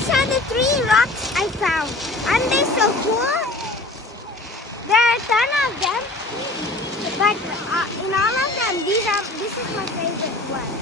These are the 3 rocks I found. Aren't they so cool? There are a ton of them, but in all of them, this is my favorite one.